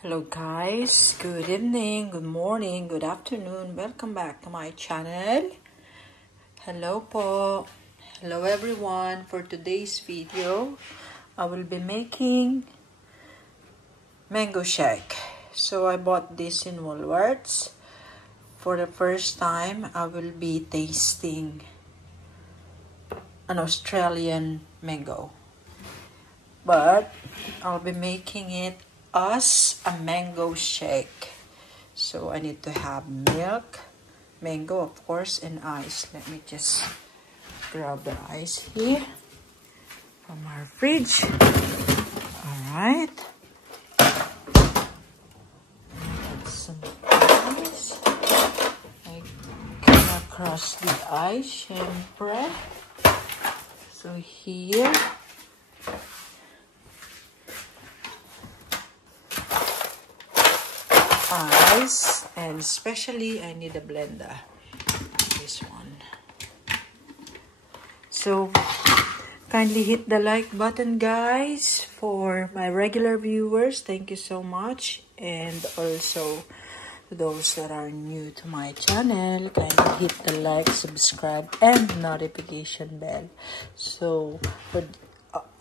Hello guys, good evening, good morning, good afternoon. Welcome back to my channel. Hello po. Hello everyone. For today's video, I will be making mango shake. So I bought this in Woolworths. For the first time, I will be tasting an Australian mango. But I'll be making it as a mango shake. So I need to have milk, mango of course, and ice. Let me just grab the ice here from our fridge. Alright. Add some ice. I come across the ice, syempre. So here, ice, and especially I need a blender, this one. So kindly hit the like button guys. For my regular viewers, thank you so much, and also to those that are new to my channel, kindly hit the like, subscribe, and notification bell. So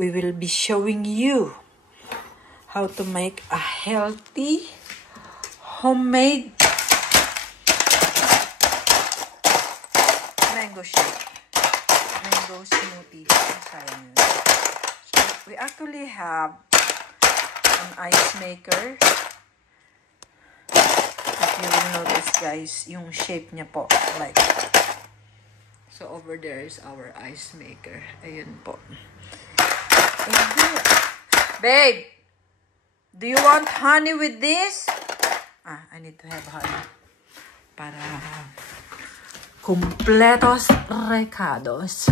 we will be showing you how to make a healthy homemade mango shake, mango smoothie. So we actually have an ice maker. If you will notice guys, yung shape niya po, like, so over there is our ice maker. Ayun po. Babe, do you want honey with this? I need to have honey para kumpletos recados.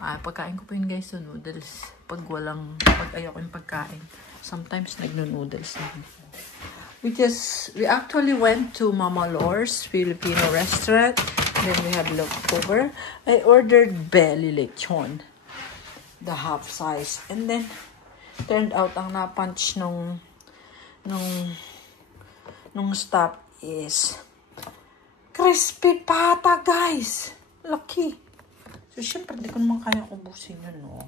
Pagkain ko po yun guys, so noodles. Pag ayoko yung pagkain, sometimes nagno-noodles na. We actually went to Mama Lor's Filipino restaurant. Then we had leftover. I ordered belly lechon, the half size. And then, turned out ang na-punch nung stop is crispy pata, guys. Lucky. So, syempre, hindi ko naman kaya ubusin yun, no?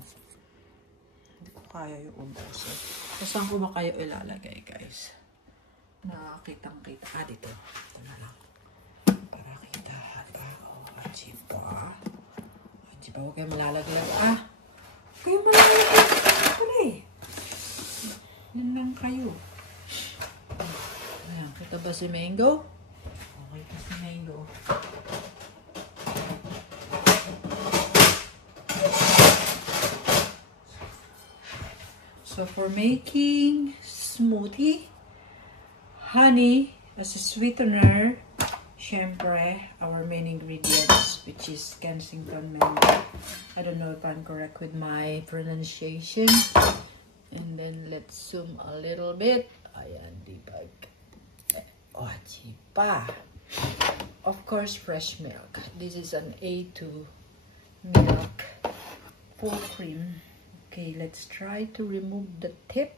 Hindi ko kaya yung ubusin. So, saan ko ba kayo ilalagay, guys? Nakakitang-kita. Dito. Ito na lang. Para kita. Ajiba. Ajiba, huwag kayo malalaglag. Huwag kayo malalaglag. Pala eh. Yan lang kayo. Ayan, kita ba si Mango? Okay pa si Mango. So for making smoothie, honey as a sweetener, syempre, our main ingredients, which is Kensington mango. I don't know if I'm correct with my pronunciation. And then let's zoom a little bit. Ayan, di ba? Chipa. Of course, fresh milk. This is an A2 milk, full cream. Okay, let's try to remove the tip.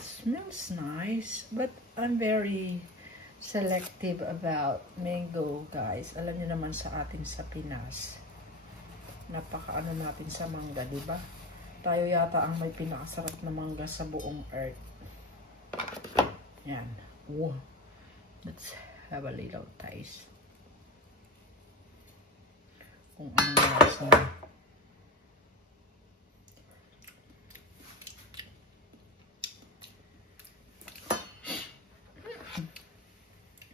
Smells nice, but I'm very selective about mango, guys. Alam niyo naman sa atin sa Pinas, napaka-ano natin sa mangga, di ba? Tayo yata ang may pinakasarap na mangga sa buong earth. Yan. Let's have a little taste. Kung ano nasa niya.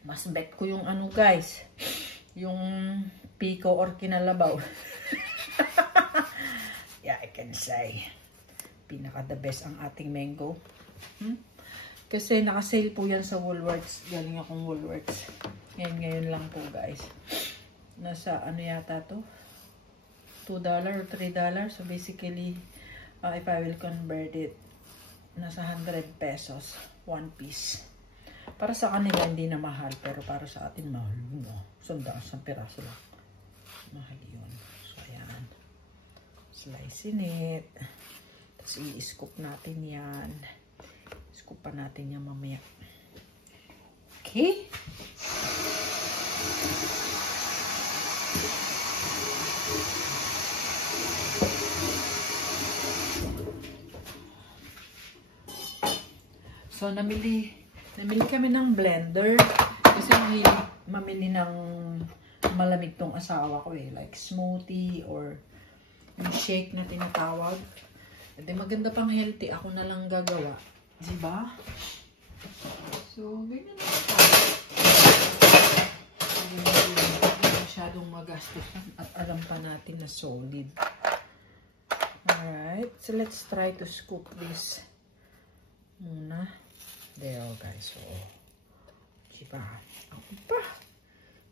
Mas bet ko yung ano guys, yung pico or kinalabaw. Yeah, I can say pinaka the best ang ating mango. Kasi naka-sale po yan sa Woolworths. Galing akong Woolworths. Ngayon lang po guys. Nasa ano yata to? $2 or $3. So basically, if I will convert it, nasa 100 pesos. One piece. Para sa kanila hindi na mahal, pero para sa atin mahal. No? $100 piraso lang. Mahal yun. So, Slicing it. Tapos i-scoop natin yan. Scoop pa natin yan mamaya. Okay? So, namili kami ng blender. Kasi mamili ng malamig tong asawa ko eh. Like smoothie or yung shake na tinatawag. At maganda pang healthy. Ako na lang gagawa. Diba? So, ganyan na tayo. Hindi masyadong magastos at alam pa natin na solid. Alright. So, let's try to scoop this muna. There, guys. So, diba? Ako pa.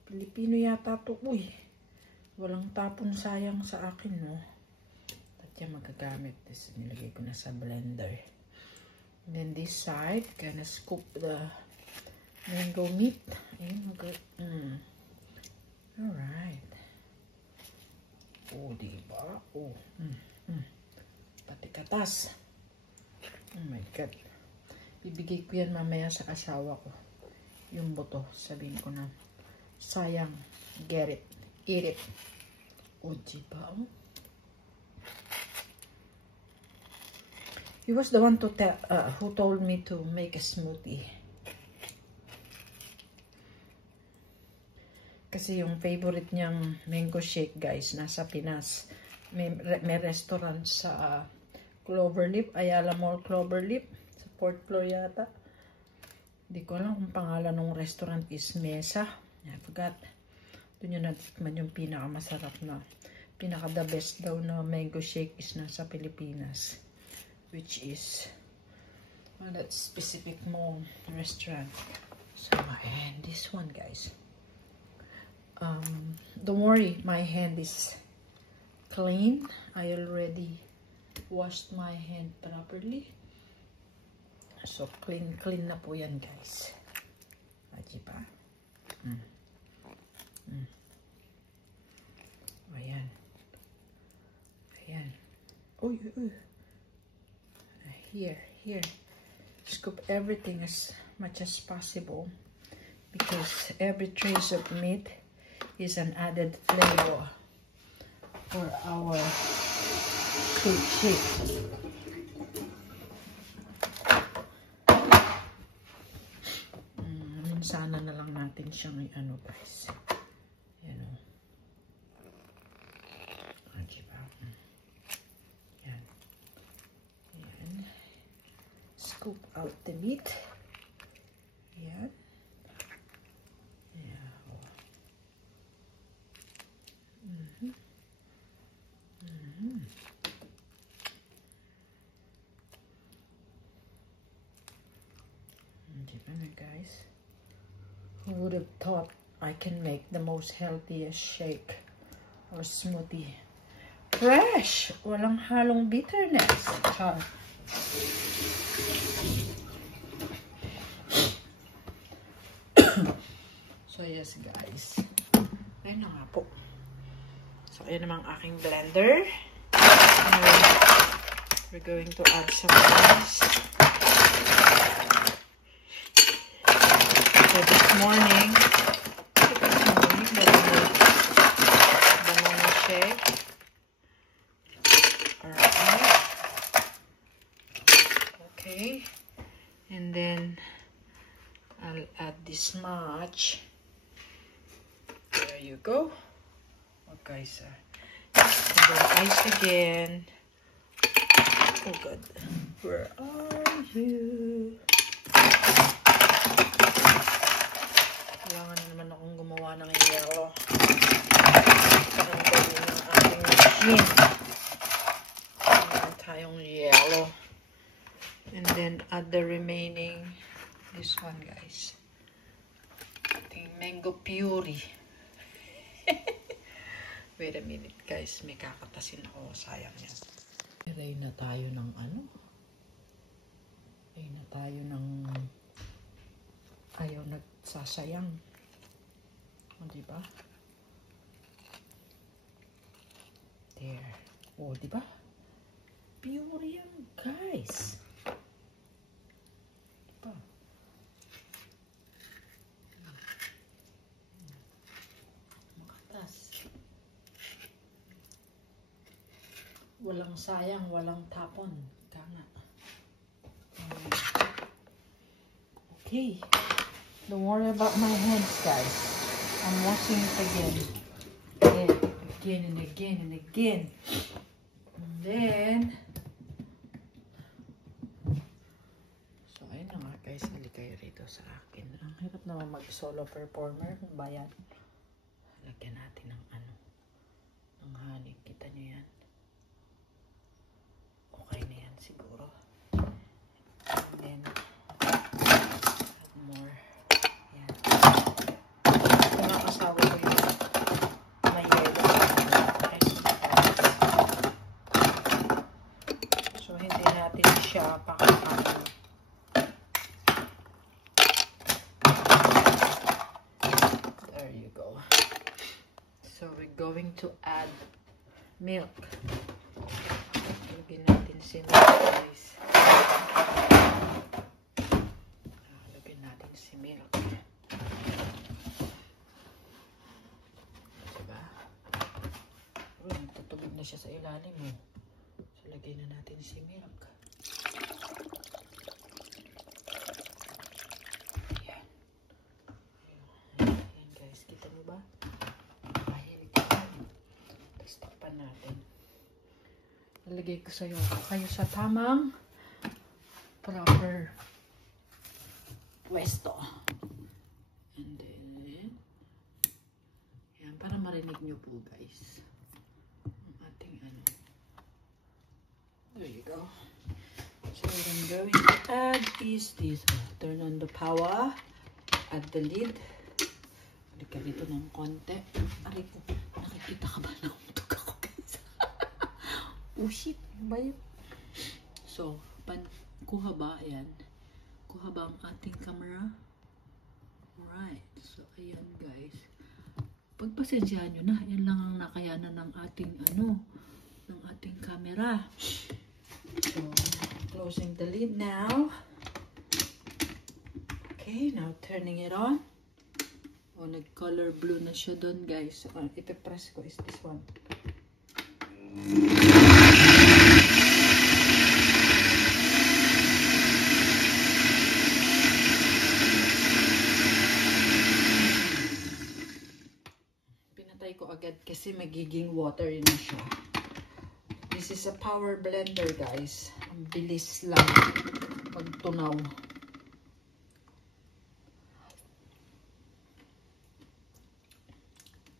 Pilipino yata to. Uy. Walang tapon sayang sa akin, no? Tatya magagamit. This, nilagay ko na sa blender. And then this side, gonna scoop the mango meat. Ayun, alright. Oh, diba? Oh, pati katas. Oh my God. Bibigay ko yan mamaya sa asawa ko. Yung buto. Sabihin ko na, sayang. Get it. Eat it. Oh, diba? Oh. He was the one who told me to make a smoothie. Kasi yung favorite niyang mango shake, guys, nasa Pinas. May restaurant sa Cloverleaf, Ayala Mall Cloverleaf, sa Port Floor yata. Hindi ko alam kung pangalan ng restaurant is Mesa. I forgot. Doon yung natikman yung pinakamasarap na, pinaka-the best daw na mango shake is nasa Pilipinas. Which is that specific mall restaurant. So, and this one, guys. Don't worry, my hand is clean. I already washed my hand properly. So, clean na po yan, guys. Diba? Ayan. Ayan. Uy. Here. Scoop everything as much as possible because every trace of meat is an added flavor for our sweet shake. Sana na lang natin siyang ano, guys. Yan o. Diba? Yan. Scoop out the meat. Yan. Yeah. Diba na, guys? Who would have thought I can make the most healthiest shake or smoothie? Fresh! Walang halong bitterness. Char. So, yes, guys. Ayun na nga po. So, ayun namang aking blender. We're going to add some rice. So, this morning, banana shake. Alright. Okay. And then, I'll add this much. There you go. Okay, sir. And then ice again. Oh, God. Where are you? Kailangan na naman akong gumawa ng yelo. Parang gawin ng ating machine. Meron tayong yelo. And then add the remaining, this one, guys. Ating mango puree. Wait a minute, guys. May kakatasin ako. Sayang yan. Aray na tayo ng ano? Aray na tayo ng ayaw nagsasayang. O, diba? There. O, diba? pure yan, guys. Diba? Makatas. Walang sayang, walang tapon. Kanga. Okay. Don't worry about my hands, guys. I'm washing it again. Again and again and again. And then, so ayun na nga guys, hali kayo rito sa akin. Ang hirap naman mag-solo performer. Kung ba yan? Lagyan natin ng ano, ng honey. Kita nyo yan? Okay na yan siguro. And then, add more. Yan. Nakakasawa ko yun. May yellow. So, hindi natin siya pakakain. There you go. So, we're going to add milk. Lagyan natin si milk, guys. Lagyan natin si milk. Diba? Uy, nagtutubig na siya sa ilalim, oh. So, lagyan na natin si milk. Ayan. Ayan, guys. Kita mo ba? Mahilig yan. Tapos, takpan natin. Lalagay ko sa'yo kayo sa tamang proper pwesto. And then, yan, para marinig nyo po guys ang ating ano. There you go. So what I'm going to add is this. Turn on the power. Add the lid. Balik ka dito ng konti. Aray ko, nakikita ka ba na umtog ako guys? Oh shit, ba yun? So, kuha ba? Ayan. Kuha ba ang ating camera? Alright. So, ayan guys. Pagpasensyahan nyo na. Yan lang ang nakayanan ng ating ano, ng ating camera. So, closing the lid now. Okay, now turning it on. Oh, nag-color blue na siya doon guys. So, ipipress ko is this one. Pinatay ko agad kasi magiging watery na siya. This is a power blender guys. Ang bilis lang magtunaw.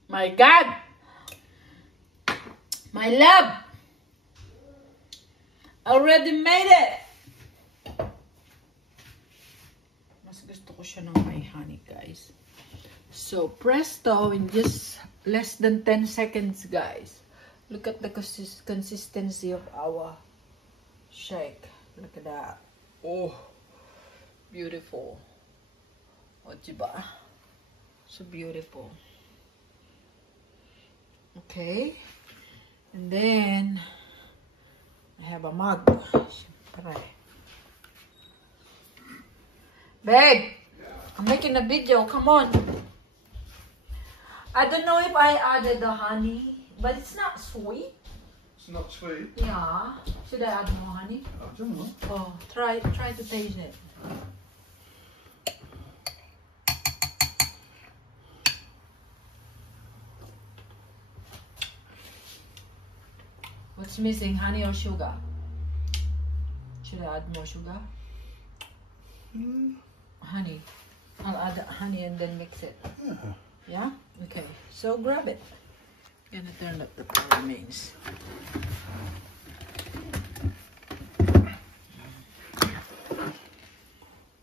My God! My love! Already made it! Mas gusto ko siya ng may honey, guys. So, presto, in just less than 10 seconds, guys. Look at the consistency of our shake. Look at that. Oh, beautiful. O, diba? So beautiful. Okay. And then, I have a mug. Siyempre. Babe, I'm making a video. Come on. I don't know if I added the honey, but it's not sweet. It's not sweet? Yeah. Should I add more honey? I don't know. Oh, try to taste it. What's missing, honey or sugar? Should I add more sugar? Honey. I'll add honey and then mix it. Yeah. Yeah? Okay. So grab it. Gonna turn up the power mains.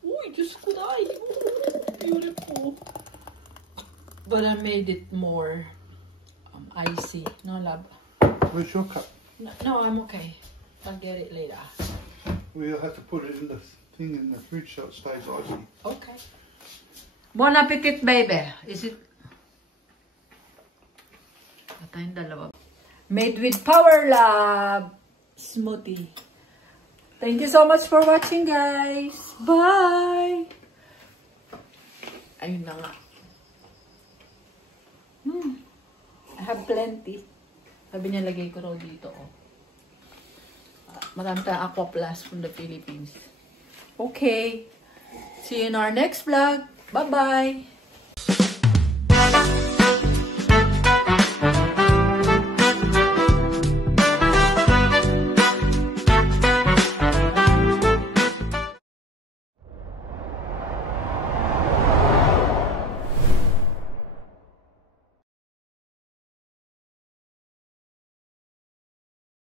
Oh, just good eye. Oh, beautiful. But I made it more icy. No, love. Where's your cup? No, I'm okay. I'll get it later. We'll have to put it in the thing in the fridge so it stays icy. Okay. Bon appetit, baby. Is it? Tayong dalawa. Made with power, love. smoothie. Thank you so much for watching, guys. Bye! Ayun na nga. I have plenty. Sabi niya, lagay ko raw dito. Oh. Marami tayong Aqua Plus from the Philippines. Okay. See you in our next vlog. Bye-bye!